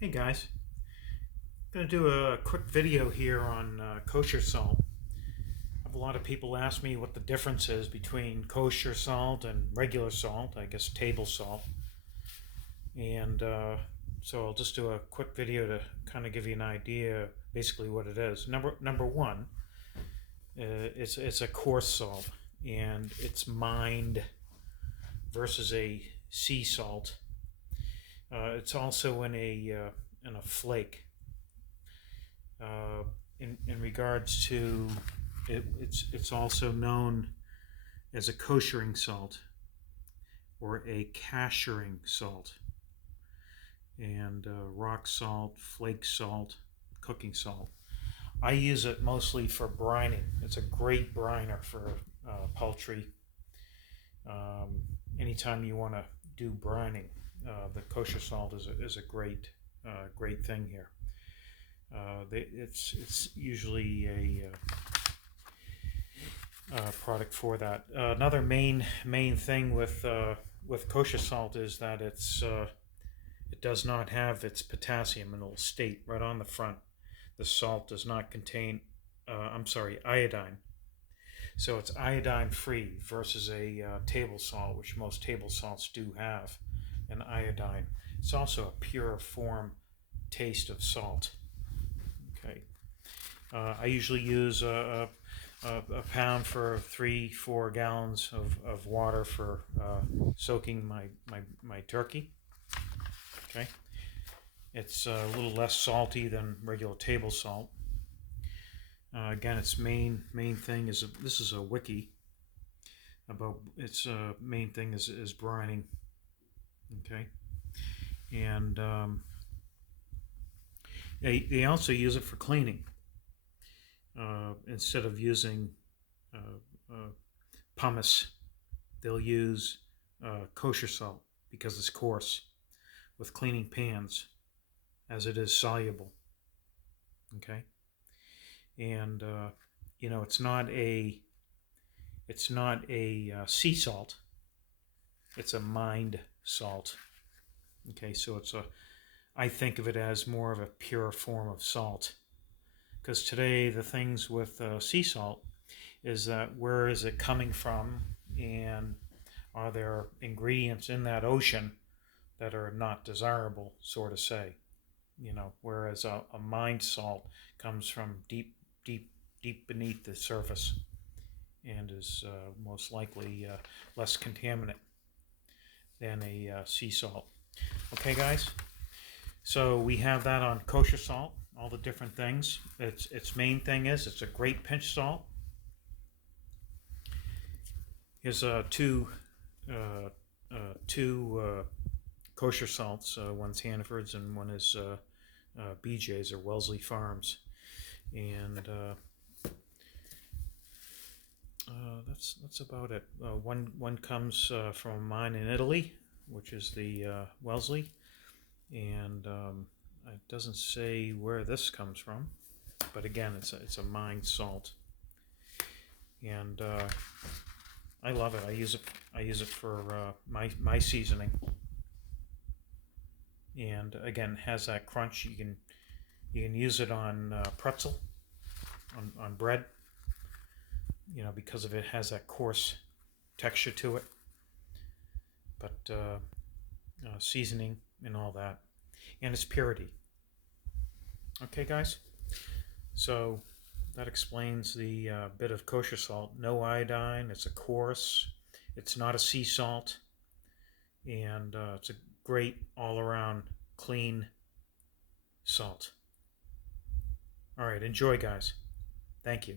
Hey guys, I'm going to do a quick video here on kosher salt. I have a lot of people ask me what the difference is between kosher salt and regular salt, I guess table salt. And so I'll just do a quick video to kind of give you an idea basically what it is. Number one, it's a coarse salt and it's mined versus a sea salt. It's also in a flake. In regards to it's also known as a koshering salt or a kashering salt, and rock salt, flake salt, cooking salt. I use it mostly for brining. It's a great briner for poultry. Anytime you want to do brining, the kosher salt is a great thing here. It's usually a product for that. Another main thing with kosher salt is that it does not have its potassium, and it'll state right on the front the salt does not contain iodine. So it's iodine free versus a table salt, which most table salts do have an iodine. It's also a pure form taste of salt. Okay, I usually use a pound for 3-4 gallons of water for soaking my turkey. Okay, it's a little less salty than regular table salt. Again, its main thing is this is a wiki about its main thing is brining. Okay, and they also use it for cleaning. Instead of using pumice, they'll use kosher salt because it's coarse with cleaning pans, as it is soluble. Okay, and it's not a sea salt. It's a mined salt. Okay, so I think of it as more of a pure form of salt. Because today the things with sea salt is that where is it coming from, and are there ingredients in that ocean that are not desirable, so to say. Whereas a mined salt comes from deep beneath the surface and is most likely less contaminant than a sea salt. Okay, guys, so we have that on kosher salt, all the different things. Its main thing is it's a great pinch salt. Here's two kosher salts. One's Hannaford's and one is BJ's or Wellesley Farms, and that's about it. One comes from a mine in Italy, which is the Wellesley, and it doesn't say where this comes from, but again, it's a mined salt, and I love it. I use it for my seasoning, and again, has that crunch. You can use it on pretzel, on bread. Because of it has that coarse texture to it, but seasoning and all that, and its purity. Okay, guys, so that explains the bit of kosher salt. No iodine. It's a coarse. It's not a sea salt, and it's a great all-around clean salt. All right, enjoy, guys. Thank you.